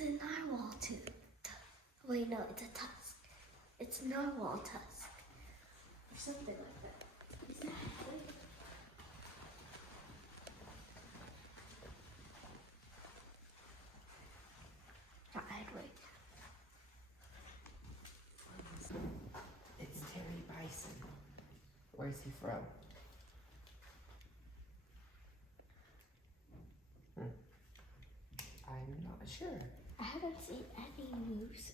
It's a narwhal tooth. Wait, no, it's a tusk. It's a narwhal tusk. Or something like that. Exactly. Not Edward. It's Terry Bison. Where's he from? I'm not sure. I haven't seen any news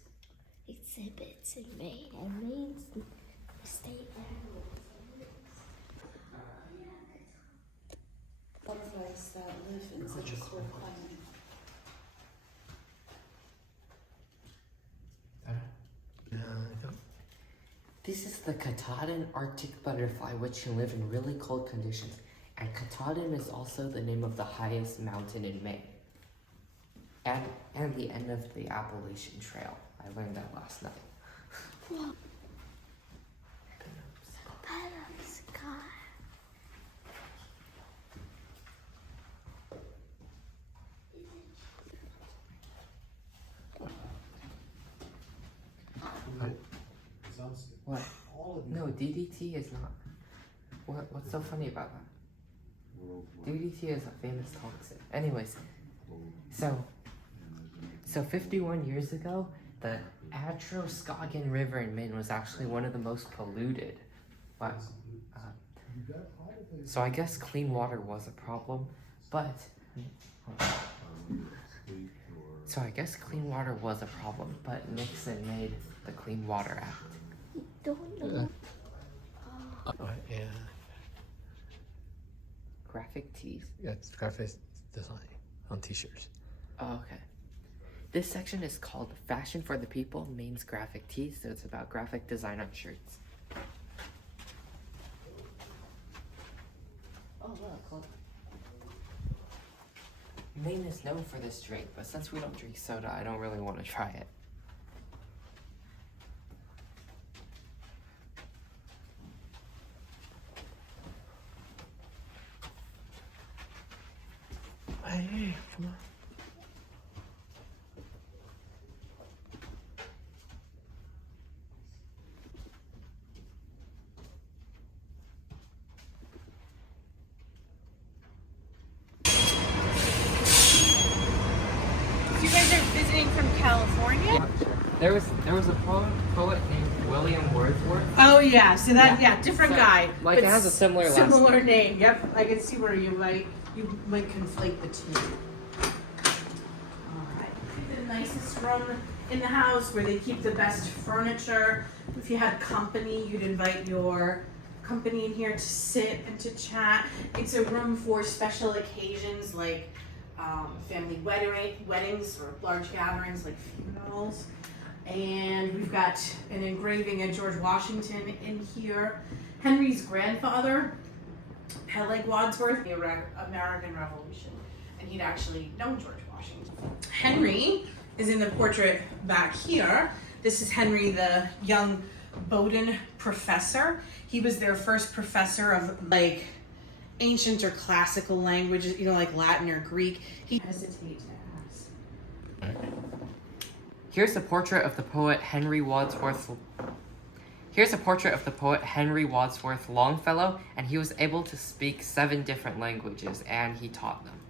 exhibits in Maine, and Maine's the state animal. Butterflies that live in such a cold climate. This is the Katahdin Arctic butterfly, which can live in really cold conditions. And Katahdin is also the name of the highest mountain in Maine. And the end of the Appalachian Trail. I learned that last night. Look. Sky. What? No, DDT is not. What's so funny about that? DDT is a famous toxin. Anyways, so 51 years ago, the Atroscoggin River in Maine was actually one of the most polluted. Wow. So I guess clean water was a problem, but Nixon made the Clean Water Act. Don't know. Yeah, Graphic tees. it's graphic design on t-shirts. Oh, okay. This section is called Fashion for the People, Maine's graphic tees, so it's about graphic design on shirts. Oh, look. Maine is known for this drink, but since we don't drink soda, I don't really want to try it. Hey, come on. You guys are visiting from California? There was a poet named William Wordsworth. Oh yeah, so that different So, guy. like, but it has a similar last similar name. Yep, I can see where you might conflate the two. All right, the nicest room in the house where they keep the best furniture. If you had company, you'd invite your company in here to sit and to chat. It's a room for special occasions like family weddings or large gatherings like funerals. And we've got an engraving of George Washington in here. Henry's grandfather, Peleg Wadsworth, the American Revolution, and he'd actually known George Washington. Henry is in the portrait back here. This is Henry, the young Bowdoin professor. He was their first professor of like ancient or classical languages, like Latin or Greek. He hesitated to ask. Here's a portrait of the poet Henry Wadsworth-Longfellow, and he was able to speak 7 different languages, and he taught them.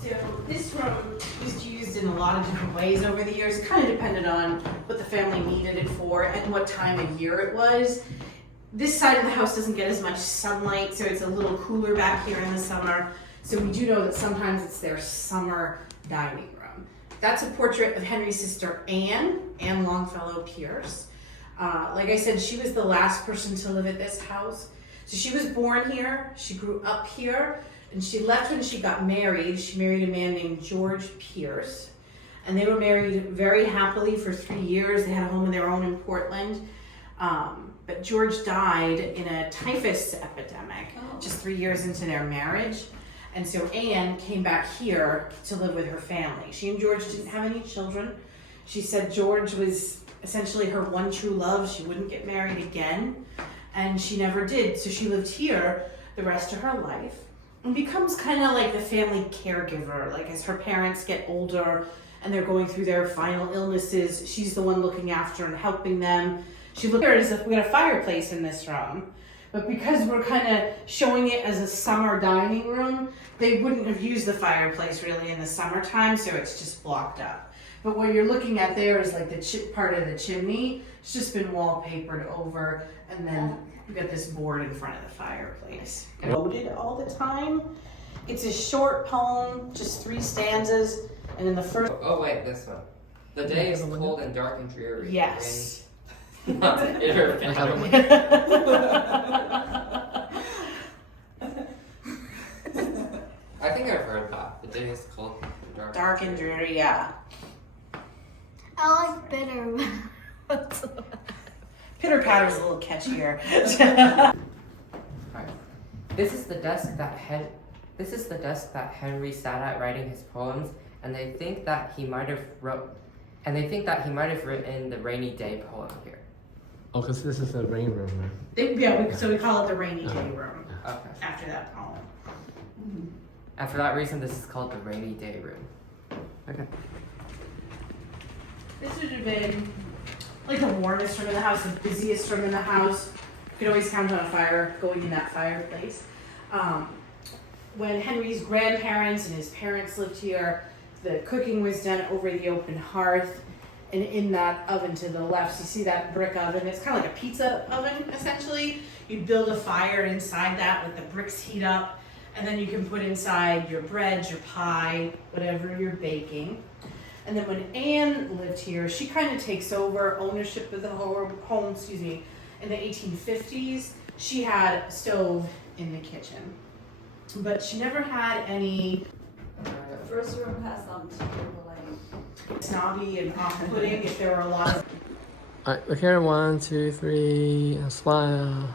So this room was used in a lot of different ways over the years. It kind of depended on what the family needed it for and what time of year it was. This side of the house doesn't get as much sunlight, so it's a little cooler back here in the summer. So we do know that sometimes it's their summer dining room. That's a portrait of Henry's sister Anne Longfellow Pierce. Like I said, she was the last person to live at this house. So she was born here, she grew up here, and she left when she got married. She married a man named George Pierce. And they were married very happily for 3 years. They had a home of their own in Portland. But George died in a typhus epidemic just 3 years into their marriage. And so Anne came back here to live with her family. She and George didn't have any children. She said George was essentially her one true love. She wouldn't get married again. and she never did. So she lived here the rest of her life and becomes kind of like the family caregiver. Like as her parents get older and they're going through their final illnesses, she's the one looking after and helping them. She looked at it as if we got a fireplace in this room, but because we're kind of showing it as a summer dining room, they wouldn't have used the fireplace really in the summertime, so it's just blocked up. But what you're looking at there is like the part of the chimney. It's just been wallpapered over, and then you've got this board in front of the fireplace. Quoted all the time. It's a short poem, just 3 stanzas, and in the first. Oh wait, this one. The day is cold and dark and dreary. Yes. Not to interrupt. I think I've heard that. The day is cold and dark. Dark and dreary, yeah. I like bitter. Pitter patter's a little catchier. Alright. This is the desk that Henry sat at writing his poems, and they think that he might have written the rainy day poem here. Oh, because this is the rain room, right? So we call it the rainy day room Okay. after that poem. And for that reason, this is called the rainy day room. Okay. This would have been like the warmest room in the house, the busiest room in the house. You could always count on a fire going in that fireplace. When Henry's grandparents and his parents lived here, the cooking was done over the open hearth. And in that oven to the left, you see that brick oven. It's kind of like a pizza oven, essentially. You build a fire inside that, let the bricks heat up, and then you can put inside your bread, your pie, whatever you're baking. And then when Anne lived here, she kind of takes over ownership of the home, in the 1850s. She had a stove in the kitchen, but she never had any. The first room has some Snobby and off-putting if there were a lot of. Alright, look here. 1, 2, 3, and smile.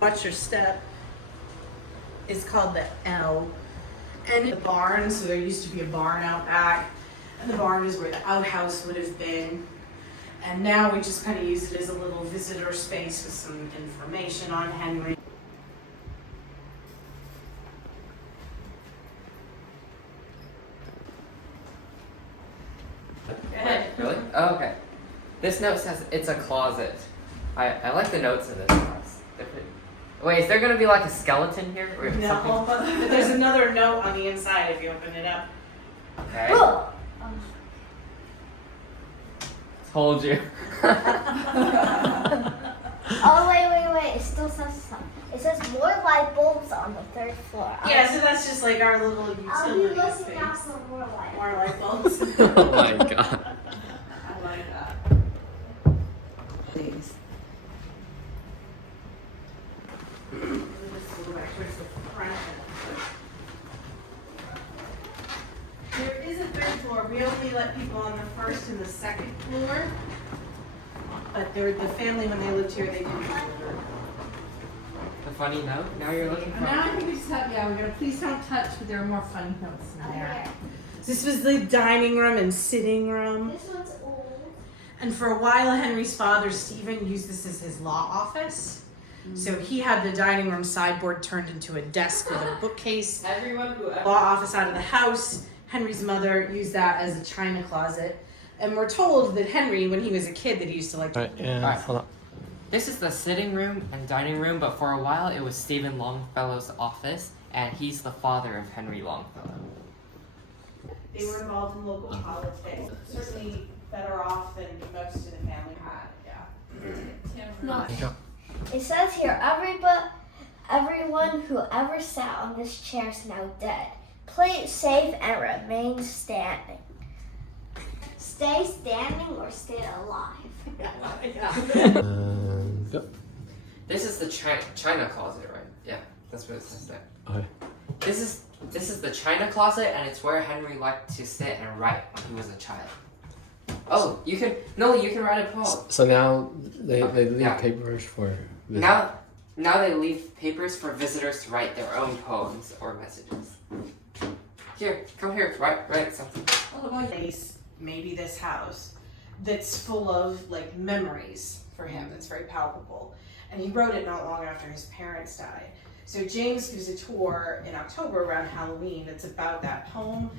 Watch your step is called the L. And the barn, so there used to be a barn out back, and the barn is where the outhouse would have been. And now we just kind of use it as a little visitor space with some information on Henry. Really? Oh, okay. This note says it's a closet. I like the notes in this house. Wait, is there gonna be like a skeleton here? Or something? No, but there's another note on the inside if you open it up. Okay. Oh. Told you. Oh, wait. It still says something. It says more light bulbs on the 3rd floor. Yeah, so that's just like our little I'll be utility looking space. out for more light. More light bulbs. Oh my god. I like that. Please. Let's go back towards the front. There is a 3rd floor. We only let people on the 1st and the 2nd floor. But the family, when they lived here, they didn't order. The funny note? Now you're looking for Now I think we just have, we're gonna please don't touch, but there are more funny notes in there. Okay. This was the dining room and sitting room. This one's old. And for a while, Henry's father, Stephen, used this as his law office. So he had the dining room sideboard turned into a desk with a bookcase. everyone who Law office out of the house. Henry's mother used that as a china closet. And we're told that Henry, when he was a kid, that he used to like to. Alright, and Alright. hold on. This is the sitting room and dining room, but for a while it was Stephen Longfellow's office, and he's the father of Henry Longfellow. They were involved in local politics. Certainly better off than most of the family had. Yeah. No. There you go. It says here, everyone who ever sat on this chair is now dead. Play it safe and remain standing. Stay standing or stay alive. Go. This is the china closet, right? Yeah, that's what it says there. Okay. This is the china closet, and it's where Henry liked to sit and write when he was a child. Oh, you can write a poem. So now they leave yeah. papers for this. Now they leave papers for visitors to write their own poems or messages. Here, come here, write something. Place, maybe this house, that's full of like memories for him. That's very palpable. and he wrote it not long after his parents died. So James gives a tour in October around Halloween that's about that poem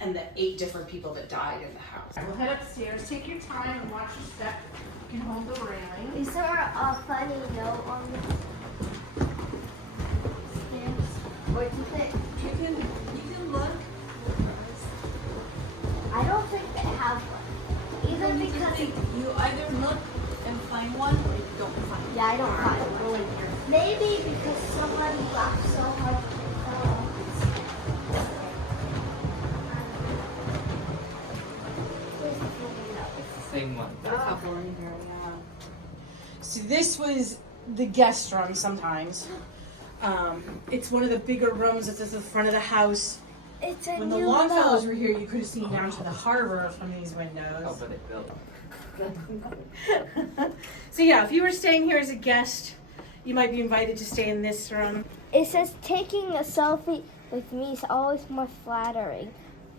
and the 8 different people that died in the house. We'll head upstairs, take your time and watch your step. You can hold the railing. Is there a funny note on the stairs? What do you think? You can look. I don't think they have one. Either because You either look and find one, or you don't find one. yeah, I don't find one. Maybe because somebody laughed so hard. Where's the funny note? It's the same one. A couple in here, yeah. So this was the guest room sometimes. It's one of the bigger rooms that's at the front of the house. It's a When the new Longfellows note. were here, you could have seen down to the harbor from these windows. Oh, but it built. So yeah, if you were staying here as a guest, you might be invited to stay in this room. It says taking a selfie with me is always more flattering.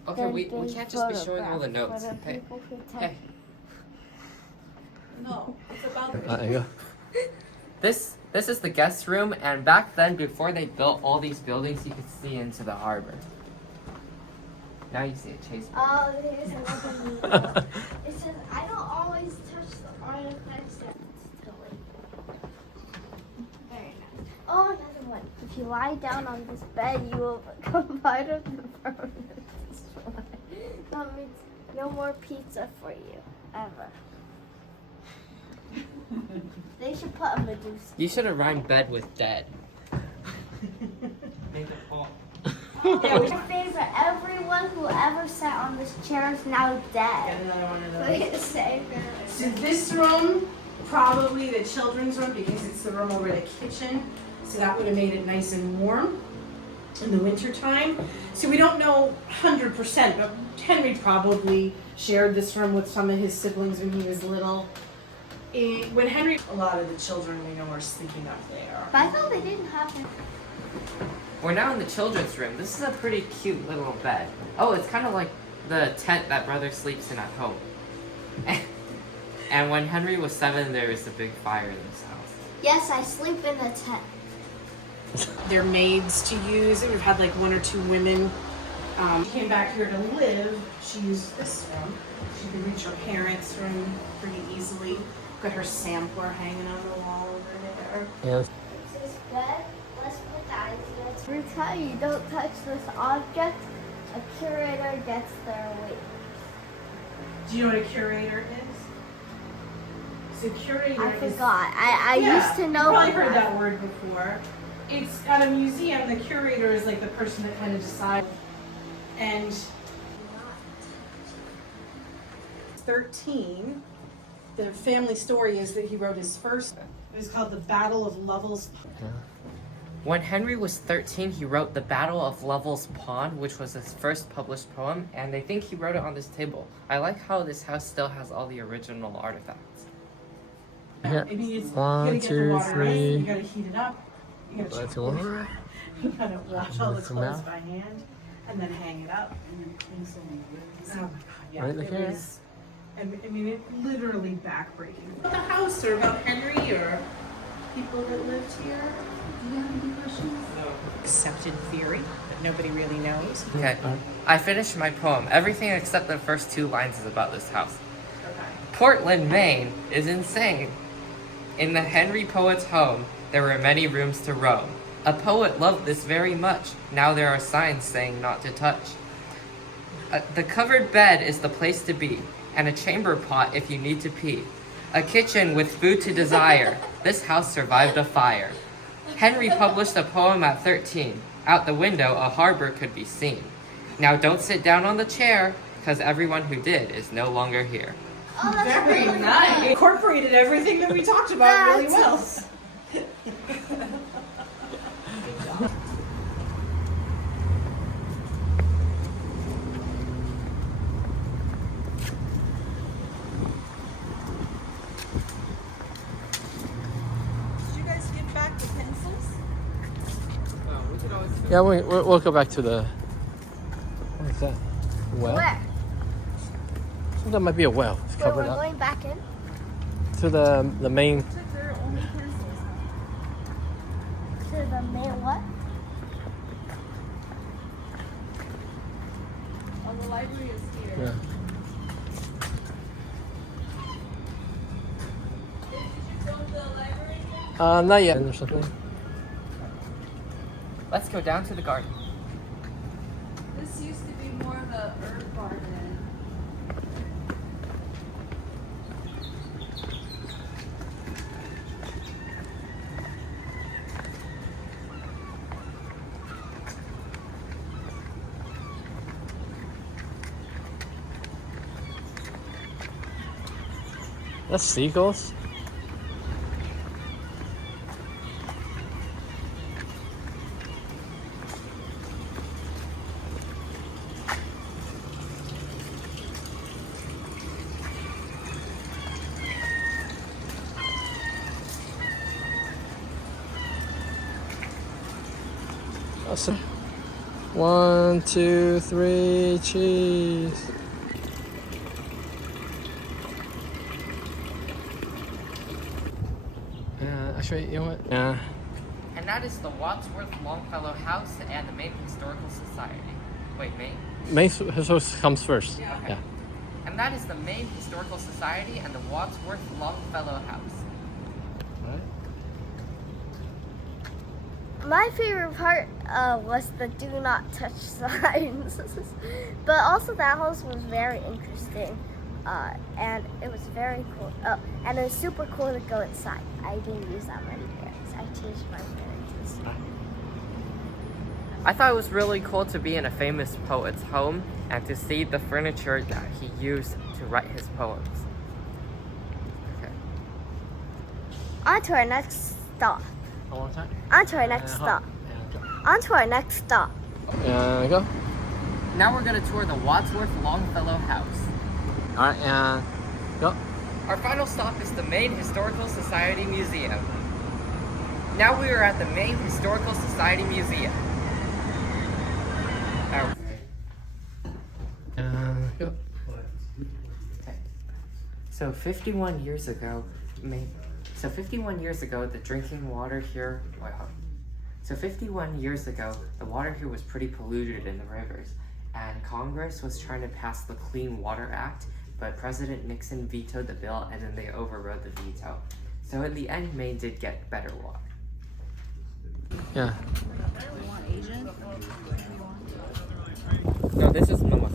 Okay, than we being can't just be showing all the photographed notes. for the Hey, people who take- hey. No, it's about There you go. This is the guest room, and back then, before they built all these buildings, you could see into the harbor. Now you see a chase. Oh, here's another new note. It says, I don't always touch the artifacts that silly. Very nice. Oh, another one. If you lie down on this bed, you will become part of the permanent destroyer. That means no more pizza for you, ever. They should put a Medusa. You should have rhymed bed with dead. Make it fall. Yeah, we My favorite, everyone who ever sat on this chair is now got dead. another one of those. Please save her. So this room, probably the children's room because it's the room over the kitchen. So that would have made it nice and warm in the winter time. So we don't know 100%, but Henry probably shared this room with some of his siblings when he was little. When Henry, a lot of the children we know are sleeping up there. But I thought they didn't have it. We're now in the children's room. This is a pretty cute little bed. Oh, it's kind of like the tent that brother sleeps in at home. And when Henry was 7, there was a big fire in this house. Yes, I sleep in the tent. They're maids to use. We've had like 1 or 2 women. Came back here to live. She used this room. She could reach her parents' room pretty easily. Got her sampler hanging on the wall over there. Yeah. It says bed. Let's put that idea. Every time you don't touch this object, a curator gets their weight. Do you know what a curator is? So curator I is. forgot. I Yeah, used to know. You've probably but heard I- that word before. It's at a museum. The curator is like the person that kind of decides. And 13. The family story is that he wrote his first. It was called the Battle of Lovell's. When Henry was 13, he wrote The Battle of Lovell's Pond, which was his first published poem, and they think he wrote it on this table. I like how this house still has all the original artifacts. Here. I mean, it's, One, you gotta get the two, water three. in, you gotta heat it up. You gotta Let's check go. You gotta wash all the Let's go clothes now. by hand and then hang it up. Oh my God, yeah. Right in the it camera. was, I mean, it literally backbreaking. About the house or about Henry or people that lived here? Do you have any questions? Accepted theory that nobody really knows. Okay, I finished my poem. Everything except the first 2 lines is about this house. Okay. Portland, Maine is insane. In the Henry poet's home, there were many rooms to roam. A poet loved this very much. Now there are signs saying not to touch. The covered bed is the place to be, and a chamber pot if you need to pee. A kitchen with food to desire. This house survived a fire. Henry published a poem at 13. Out the window, a harbor could be seen. Now don't sit down on the chair, because everyone who did is no longer here. Oh, that's Very really nice. good. Incorporated everything that we talked about really well. Did you guys give back the pencils? Yeah, we'll go back to the. What is that? Well? Where? I think that might be a well. It's Where covered we're up. going back in? To the main. Took their only pencils. the Maine what? Oh, the library is here. Yeah. Did you go to the library? Not yet. Or something. Let's go down to the garden. This used to be more of a herb garden. That's seagulls. Awesome. 1, 2, 3, cheese. Actually, you know what? Yeah. And that is the Wadsworth-Longfellow House and the Maine Historical Society. Wait, Maine? Maine comes first. Yeah. Okay. And that is the Maine Historical Society and the Wadsworth-Longfellow House. Right. My favorite part was the do not touch signs. But also that house was very interesting. And it was very cool. Oh, and it was super cool to go inside. I didn't use that many parents. I changed my parents. I thought it was really cool to be in a famous poet's home and to see the furniture that he used to write his poems. Okay. On to our next stop. One more time. On to our next stop. On to our next stop. And go. Now we're going to tour the Wadsworth-Longfellow House. Alright, and go. Our final stop is the Maine Historical Society Museum. Now we are at the Maine Historical Society Museum. And go. Okay. So 51 years ago, the drinking water here, So 51 years ago, the water here was pretty polluted in the rivers, and Congress was trying to pass the Clean Water Act, but President Nixon vetoed the bill, and then they overrode the veto. So in the end, Maine did get better water. Yeah. You want Asian? No, this is normal.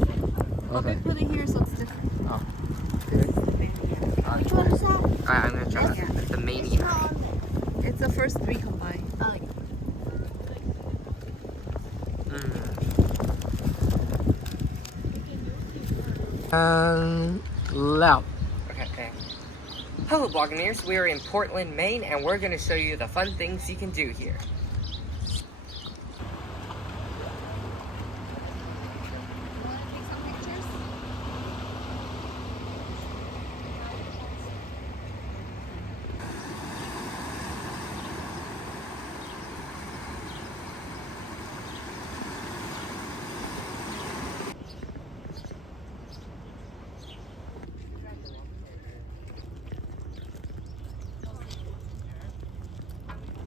Okay. Put it here so it's different. Oh. Which one is that? I'm gonna try the Maine. It's the first three combined. Oh, yeah. And loud. Okay. Hello, Buccaneers. We are in Portland, Maine, and we're going to show you the fun things you can do here.